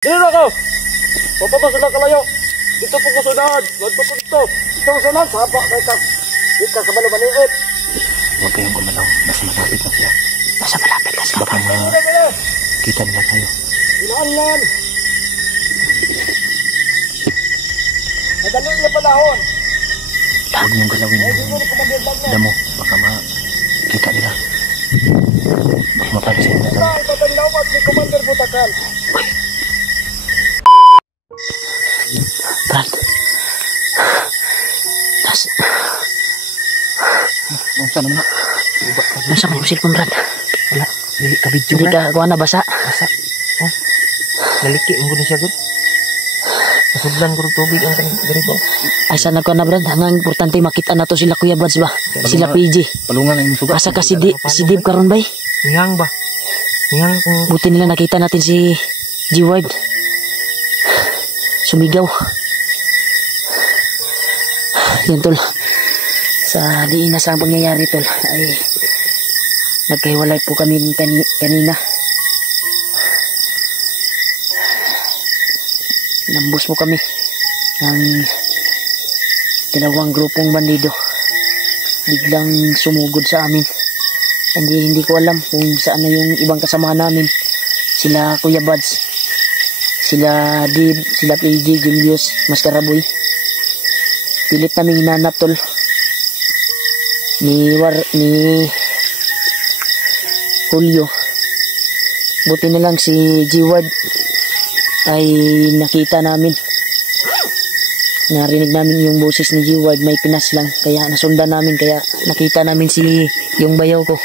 Dili na ka! Papapasok na kalayo! Dito po ko sunod! Wag po dito! Dito ko sunod! Sapa kay ka! Di ka kabalo maniit! Huwag kayong gumalaw. Nasa malapit na sila. Nasa malapit na sila. Baka makita nila tayo. Inaanlan! Madali na panahon! Huwag niyong galawin yung damo. Baka makita nila. Baka mapansin na tayo. Ang tatandawat si Commander Butakan! Brad. Saan naman? Nasa mo yung cellphone, Brad? Wala. Dili ka video, Hindi Brad. ka kuha na basa. Basa. Oh. Naliki. Ang guni siya, good. Nasudlan ko rin tubig ang ganito. Ay, sana ko na, Brad. Ang importante makita na to sila Kuya Buds ba? Sila PG. Palungan ang sugat. Asa ka si Dib karon bay? Nihang ba? Nihang kung... Buti nila nakita natin si G-Ward. Sumigaw. Yun, tol. Sa diin na sa pangyayari, tol, ay nagkahiwalay po kami kanina. Nambus mo kami ng dalawang grupong bandido. Biglang sumugod sa amin. Hindi ko alam kung saan na yung ibang kasama namin. Sila Kuya Buds, sila Dib, sila PG, Julius, Mascaraboy. Pilit namin hinanap, tol. Ni Julio. Buti na lang si G-Ward ay nakita namin. Narinig namin yung boses ni G-Ward, may pinas lang. Kaya nasundan namin, kaya nakita namin yung bayaw ko.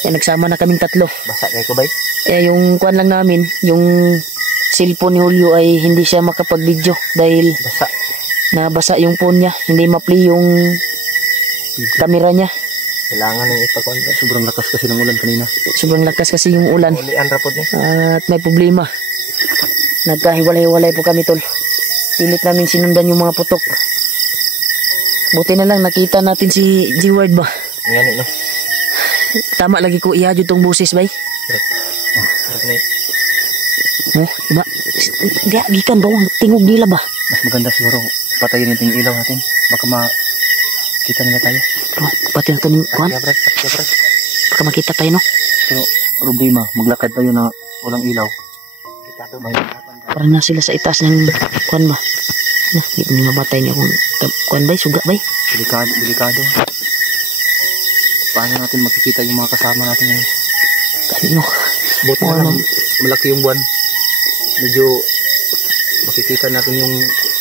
Kaya nagsama na kaming tatlo. Basa kayo ko, bay? Eh, yung kuwan lang namin, yung cellphone ni Julio ay hindi siya makapag-video dahil Basa. nabasa yung phone niya. Hindi ma-play yung camera niya. Kailangan ng ipakon. Sobrang lakas kasi ng ulan kanina. Sobrang lakas kasi yung ulan. Ulian rapod niya. At may problema. Nagkahiwalay-hiwalay po kami, tol. Pilit namin sinundan yung mga putok. Buti na lang nakita natin si G-Ward ba? Ngayon, no? Tama lagi ko ihadyo tong busis, bay. Oh, diba? Di gikan ba ang tingog nila ba? Mas maganda siguro patayin natin yung ilaw natin. Baka makita nila tayo. Oh, pati na ito kuhan. Baka makita tayo, no? Pero problema, maglakad tayo na walang ilaw. Parang na sila sa itaas ng kuhan ba? Hindi ko mabatay niya kung kuhan ba? Suga ba? Delikado. Paano natin makikita yung mga kasama natin ngayon? Ano? Buti na lang, malaki yung buwan. Medyo makikita natin yung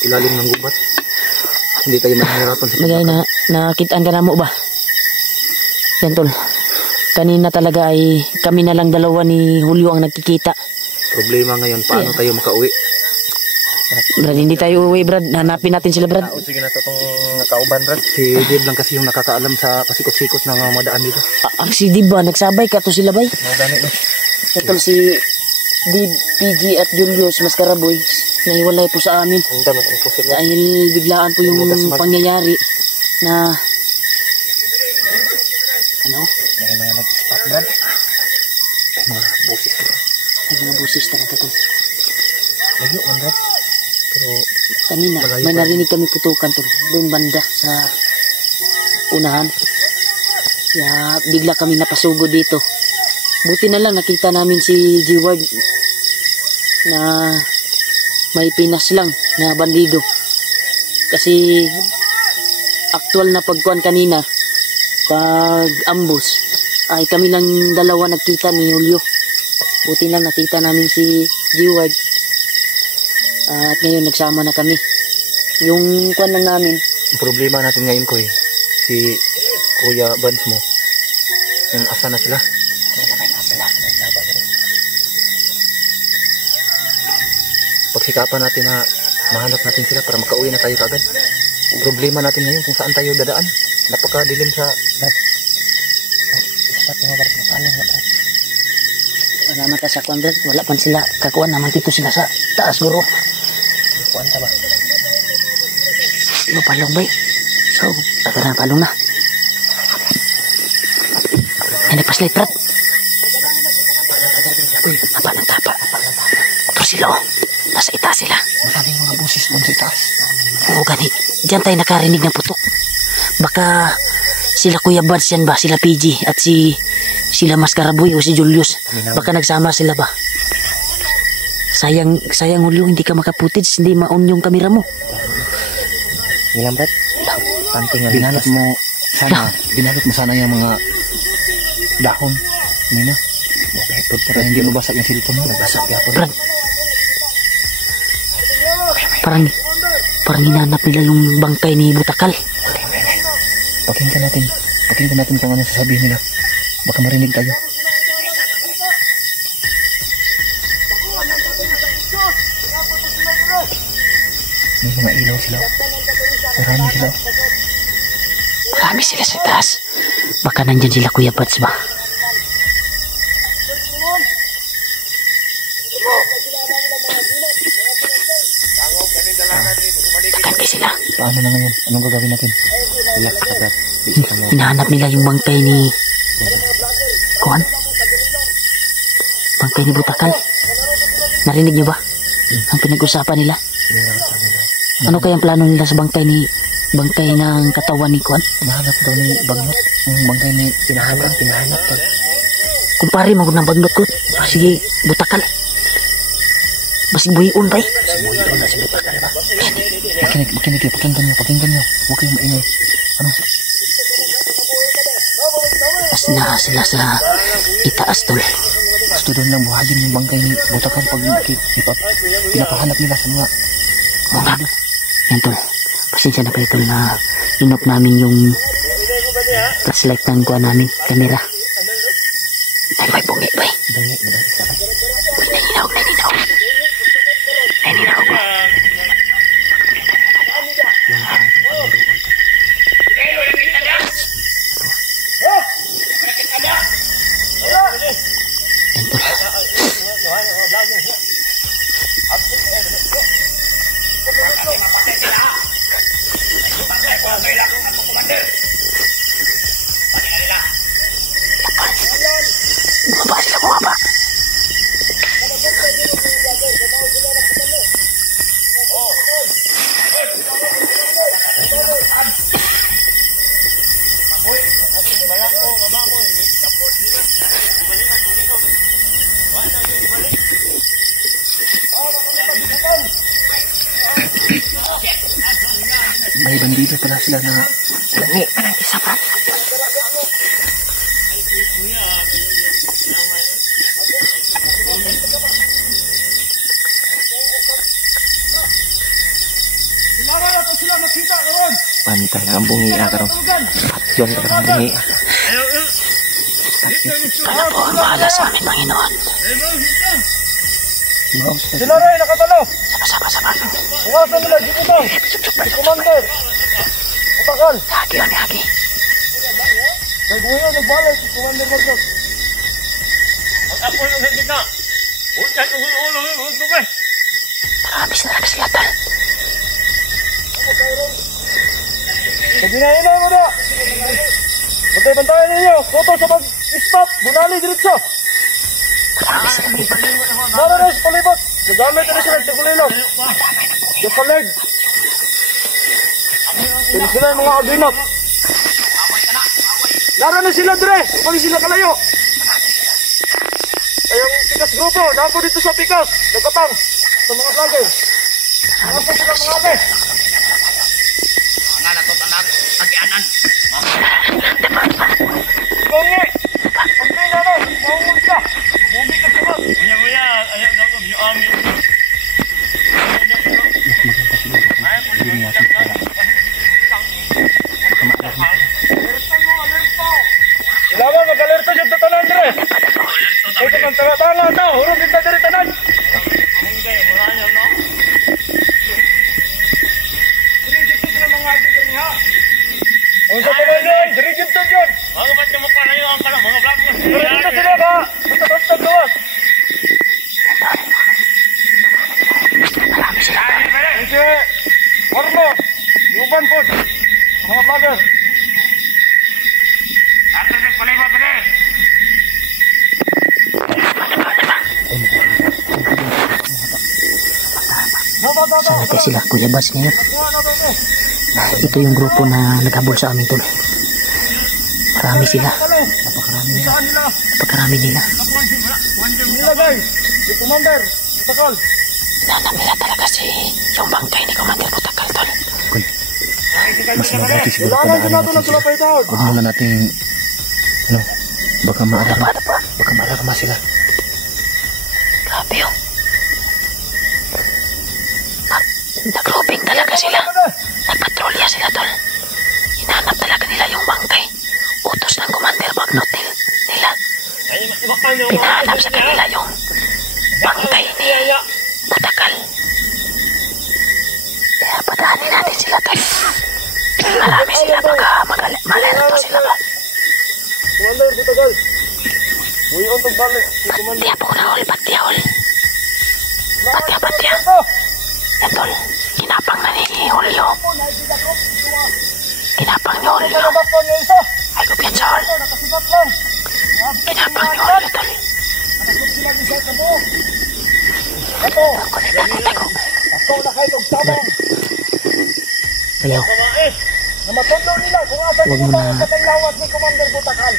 ilalim ng gubat. Hindi tayo mahihirapan sa Bagay na nakitaan ka na mo ba? Yan, tol. Kanina talaga ay kami na lang dalawa ni Julio ang nagkikita. problema ngayon. Paano tayo makauwi? Brad, hindi tayo uwi, Brad. Hanapin natin sila, Brad. Sige na itong nakauban, Brad. Si Dave lang kasi yung nakakaalam sa pasikot-sikot ng mga madaan dito. Ang si Dib ba? Nagsabay ka to sila, bay? Madani, no? Ito si Dib, PG at Julius Mascaraboy. Naiwalay po sa amin. Ang dami ang pusit na. Dahil biglaan po yung pangyayari na ano? May mga nag-spot, Brad. May mga busit. May mga busis talaga to. Layo, man, Brad. Pero Kanina, malayo may pa. narinig kami putukan to. Doon banda sa unahan. Kaya bigla kami napasugod dito. Buti na lang nakita namin si G-Ward na may pinas lang na bandido. Kasi actual na pagkuhan kanina, pag ambus, ay kami lang dalawa nagkita ni Julio. Buti lang nakita namin si G-Ward. At ngayon nagsama na kami. Yung kuwan lang namin, ang problema natin ngayon, Koy, si Kuya Buds mo, yung asa na sila? Pagsikapan natin na mahanap natin sila para makauwi na tayo kaagad. Ang problema natin ngayon kung saan tayo dadaan. Napakadilim sa... salamat ka sa kuwan, Brad. Wala pan sila kakuan naman dito sila sa taas, guro. Kuan ka ba? Palong bay. So, taga na palong na. Ay, nagpaslight, Brad. Apa ng tapa. Ito sila, oh. Nasa itaas sila. Maraming mga boses doon sa itaas. Oo, gani. Diyan tayo nakarinig ng putok. Baka sila Kuya Buds yan ba? Sila PG at sila Mascaraboy o si Julius. Baka nagsama sila ba? Sayang Julio, hindi ka makaputage, hindi ma-on yung kamera mo. Ilang ba't? Binalot mo sana yung mga dahon. Nina. Para hindi mabasag yung cellphone mo. Nabasag yan. Parang hinanap nila yung bangkay ni Butakal. Pakinggan natin kung ano sasabihin nila. Baka marinig tayo. May mga ilaw sila. Marami sila sa taas. Baka nandyan sila Kuya Buds ba? Tatangkay sila. Paano na ngayon? Anong gagawin natin? Relax ka, Brad. Hinahanap nila yung bangkay ni Kuan. Bangkay ni Butakal. Narinig niyo ba? Ang pinag-usapan nila. Ano kayang plano nila sa bangkay ng katawan ni Kuan? Hinahanap daw ni Bagnot. Yung bangkay ni Hinahanap. Kumpare mo ng Bagnot ko. Sige, Butakal. Basig buhiun ba eh? Simundo na si Butakal ba? Pakinggan nyo. Huwag kayong maingay. Ano? As na sila sa itaas tol. Gusto doon lang buhayin yung bangkay ni Butakal pag pinapahanap nila sa mga mga yan tol. Pasensya na kayo tol na inop namin yung flashlight ng kuha namin, kamera. Ay, may bungi ba eh? Naninaw ba? Yan tol. Bumaba. may bandido pala sila na Langi, parang isa pa. pantay ang bungi karon. Yun karon bungi. Kala po ang bahala sa amin, Panginoon. Sila rin, nakatalo. Sama. Bukasan nila, dito daw. Commander. Butakal. Hagi. Nagbuyo, nagbalay si Commander Marcos. Marami sila kasilatan. Paginahin na mo na. Bantay-bantayan ninyo. Koto sa mag-stop. Bunali, diretso. Marami sila dito. Mara na sa palibot. Nagamit na sila sa kulilog. Yung palag. Sila sila yung mga ordinot. Lara na sila, Dre. Pag sila kalayo. Ayong Pikas grupo. Napo dito sa Pikas. Nagkatang. Sa mga vlogger. Napo sila mga ate. Nga natutanag, agianan. Gongi. Pagkay na na. Mahungod ka. Bumbi ka sa mas. Buya, ayaw daw ito. Yung amin. Ilawan, mag-alerto dyan sa tanan, Dre. Ito man, tanga-tanga na. Hurot din ta diri tanan. Munggay, mula niyo, no? Ang sa pamilyan, dirigin to dyan. Mga ba't yung mukha na yun, ang mga vlog mo. Dito sila ka. Basta gawas. Marami sila. Kasi, Warmo, Yuban po. Mga vlogger. Ato ng palibot pa rin. Saan natin sila? Kuya Bas ngayon. Ito yung grupo na naghabol sa amin tol. Marami sila. Napakarami nila. Nilagay. Si Commander. Butakal. Hinanap nila talaga yung bangkay ni Commander Butakal tol. Mas mabuti siguro Kailangan padaanin natin natin ng sila. tulapay doon. Huwag muna natin, baka maalarma sila. Grabe yun. Nag-grouping talaga sila. Nagpatrolya sila tol. Hinanap talaga nila yung bangkay. Utos ng Commander Bagnot nila. Pinahanap sa kanila yung bangkay ni Butakal. Kaya padaanin natin sila tol. Marami sila baka malerto sila ba. Commander, Butakal. Buyon itong balik. Si Commander. Patya po na hol, patya hol. Patya. Yan tol, kinapang na ni Julio. Kinapang ni Julio. Ay ko piyan sa hol. Nakasigat lang. Kinapang ni Julio tol. Ito. Tako. Ako na kayo tabang. Ayaw, Na matundo nila kung asan Huwag mo yung na- patay lawas ni Commander Butakal.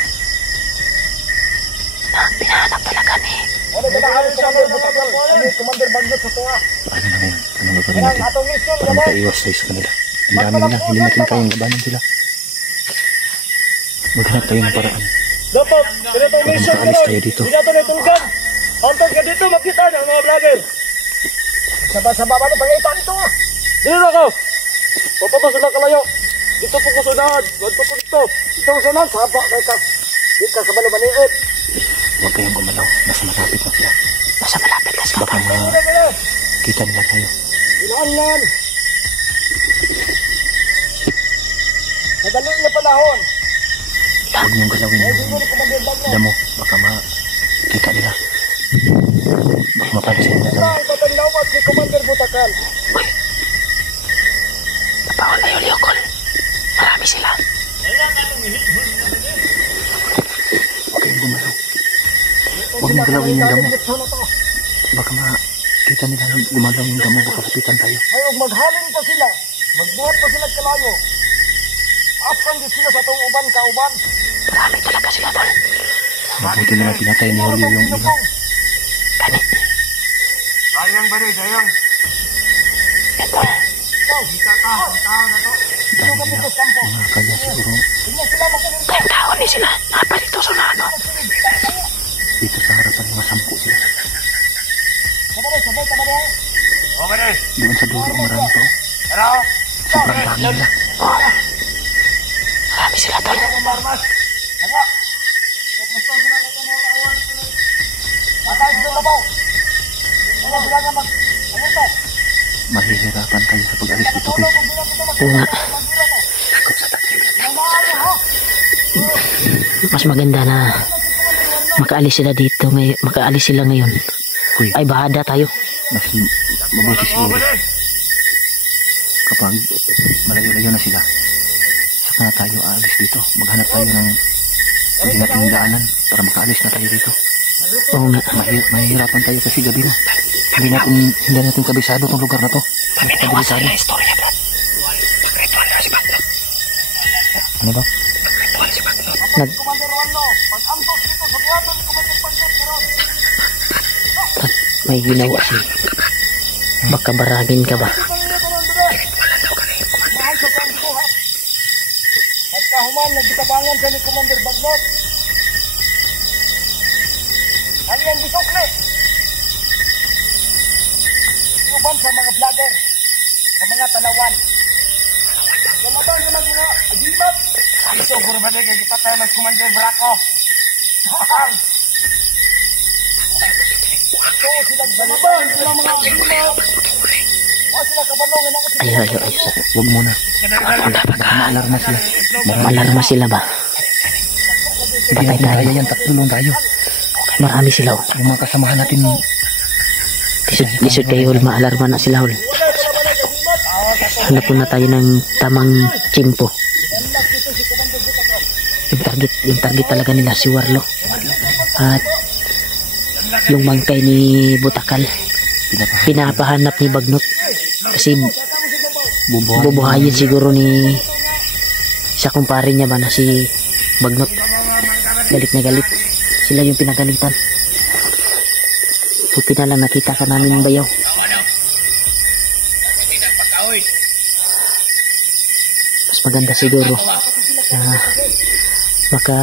pinahanap talaga ni Ano ba na si Commander Butakal? Ano yung Commander Bagnot sa tunga? Paano na ngayon? Anong gagawin Kaya natin? atong mission, Para gano'n? makaiwas tayo sa kanila. Ang dami nila, hindi natin kayang labanan sila. Maghanap tayo ng paraan. Dapat, pinatong Baka mission makaalis tayo dito. Hindi nato na itulgan. Hantod ka dito, makita niya ang mga vlogger. Saba-saba ba ito? Pangitan ito ah. Dito na ako. Papabas na kalayo. Dito po ko sunod. Ganto po dito. Dito ko sunod. Saba kay ka. Di ka kabalo maniit. Huwag kayong gumalaw. Nasa malapit na sila. nasa malapit na sila. Baka Dito na. makita nila tayo. Ilangan. Madali na panahon. Huwag niyong galawin Ay, yung siguro Commander Bagnot. damo. Baka makita nila. Baka mapansin nila tayo. Ang patay lawas ni Commander Butakal. Napahol na Julio Col. Marami sila. Huwag kayong gumalaw. Huwag niyong galawin yung damo. Baka makita nila na gumalaw yung damo. Baka lapitan tayo. Ay, maghalin pa sila. Magbuhat pa sila kalayo. Afkan din sila sa itong uban, kauban. Marami talaga sila tol. Mabuti na lang pinatay ni Julio yung iba. Kani. Sayang ba rin, sayang. Yan tol. Dami nila. Mga kaya siguro Kayang tao ni sila. Apa dito sa ano. dito sa harapan mga 10 sila. O, ba rin? Doon sa dulo marami pa. Ano? Sobrang dami nila. Marami sila tol. Marmas. Ano? Nakain doon na ba? Ano sila nga mag... Ano ito? Mahihirapan kayo sa pag-alis dito. Kuy. Oo nga. Mas maganda na makaalis sila dito ngayon. Makaalis sila ngayon. Kuy, Ay bahada tayo. mas mabuti siguro kapag malayo-layo na sila. Saka na tayo aalis dito. Maghanap tayo ng hindi natin daanan para makaalis na tayo dito. Oo nga. Mahihirapan tayo kasi gabi na. Hindi natin kabisado itong lugar na to. Kabisado. Istorya bro. Pagkretuan na si Bagnot. Ano ba? Commander Wano, pag-antos dito sa piyato ni Commander Bagnot karon. May ginawa siya. Baka baragin ka ba? Mahal sa kanto ha. Pagkahuman, nagkitabangan siya ni Commander Bagnot. Ang iyang gisukli. Iuban sa mga vlogger, sa mga tanawan. Ganaban sa mga agimat. Ang siguro ba rin kay patay ng Commander Braco? So, sila ganaban, sila mga agimat. O sila kabalongan ako sila. Ayo. Huwag muna. Wala baka Maalarma sila. malarma sila ba? Hindi natin kaya yan. Tulong tayo. Marami sila. Oh. Yung mga kasamahan natin. Lisod kayo, maalarma na sila. Oh. Hanap na tayo ng tamang tsimpo. Yung target talaga nila si Warlock. At yung bangkay ni Butakal, pinapahanap ni Bagnot. Kasi Bubuhay. bubuhayin siguro ni sa kumpare niya ba na si Bagnot. Galit na galit. Sila yung pinagalitan. Buti na lang nakita ka namin ng bayaw. Mas maganda siguro na baka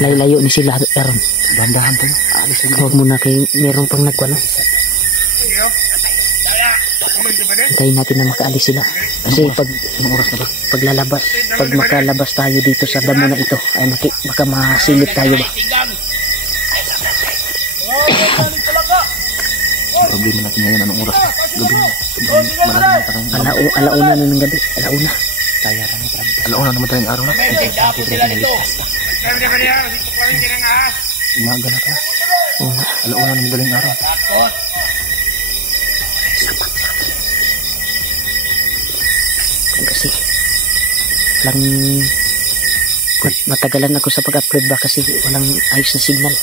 layo-layo ni sila Aaron. Dandahan tayo. Alis tayo. Huwag muna kay meron pang nagwano. Hintayin natin na makaalis sila. Kasi Anong oras na ba? pag makalabas tayo dito sa damo na ito, ay baka masilip tayo ba? Ang problema natin ngayon, anong oras na? Gabi na. Malalim na tayo. Alauna na ng gabi. Alauna. Alauna naman tayong araw na. Umaga na ka. Oo nga. Alauna naman daling araw. Kasi lang matagalan ako sa pag-upload ba kasi walang ayos na signal.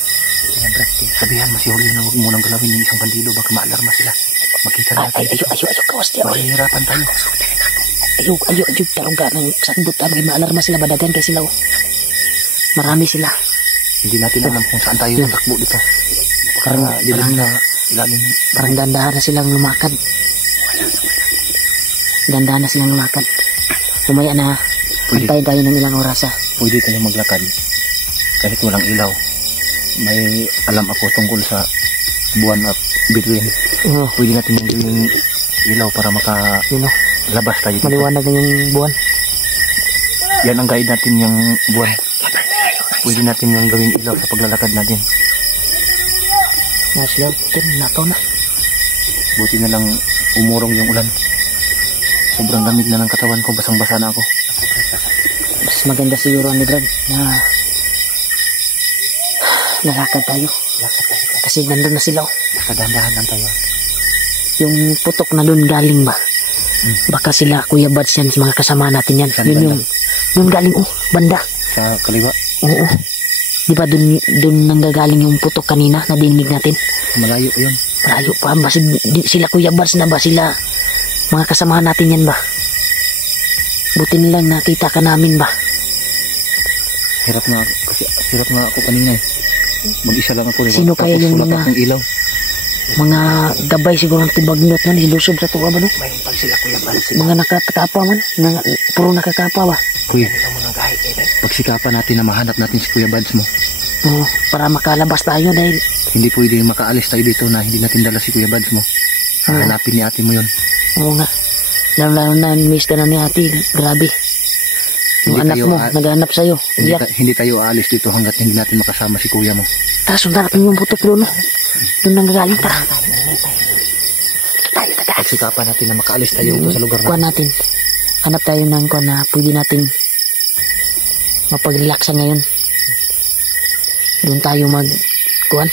Kaya Brad, sabihan mo si Julio na huwag munang galawin yung isang bandido. Baka maalarma sila. Makita natin. Ayo kawas di ako. Mahihirapan tayo. Ayo tarong ka ng sagbot ano maalarma sila badagan kay sila. Marami sila. Hindi natin alam kung saan tayo takbo dito. Parang Ilalim. parang dandahan na silang lumakad. Dandahan na silang lumakad. Umaya na antayin tayo ng ilang oras Pwede tayo maglakad. Kahit walang ilaw. May alam ako tungkol sa buwan at bituin. Oo. Pwede natin yung ilaw para makalabas tayo dito. Maliwanag na yung buwan. Yan ang guide natin yung buwan. Pwede natin yung gawing ilaw sa paglalakad natin. Naslo, nataw na. Buti na lang umurong yung ulan. Sobrang lamig na ng katawan ko. Basang-basa na ako. Mas maganda siguro ang Brad na lalakad tayo. Kasi nandun na sila. Basta dahan-dahan lang tayo. Yung putok na doon galing ba? Baka sila Kuya Bads yan, mga kasama natin yan. Saan Yun yung galing banda. Sa kaliwa. Oo. Di ba doon nanggagaling yung putok kanina na dinig natin? Malayo yun. Malayo pa. Basta sila Kuya Bads na ba? Sila mga kasama natin yan ba? Buti nilang nakita ka namin ba? Hirap nga ako kanina eh. Mag-isa lang ako. Sino kaya yung wala mga- pa akong ilaw. Mga gabay siguro ng tibagnot man, hilusob sa tuwa ba no? Mayroon pang sila Kuya Bals. Mga nakakapa man, puro nakakapa ba? Kuya, pagsikapan natin na mahanap natin si Kuya Bads mo. Oo, para makalabas tayo dahil Hindi pwede makaalis tayo dito na hindi natin dala si Kuya Bads mo. Hanapin ni ate mo yun. oo nga. Lalo na miss ka na ni ate, grabe. Yung Hindi anak tayo mo, naghahanap sa'yo. Iyak. Hindi tayo aalis dito hanggat hindi natin makasama si Kuya mo. Tara, sundan natin yung putok doon, no? Doon nang gagaling, tara. Tayo, taga. Pagsikapan natin na makaalis tayo dito sa lugar Kuha na. natin. Hanap tayo ng kuha na pwede natin mapag-relaxa ngayon. Doon tayo kuhan.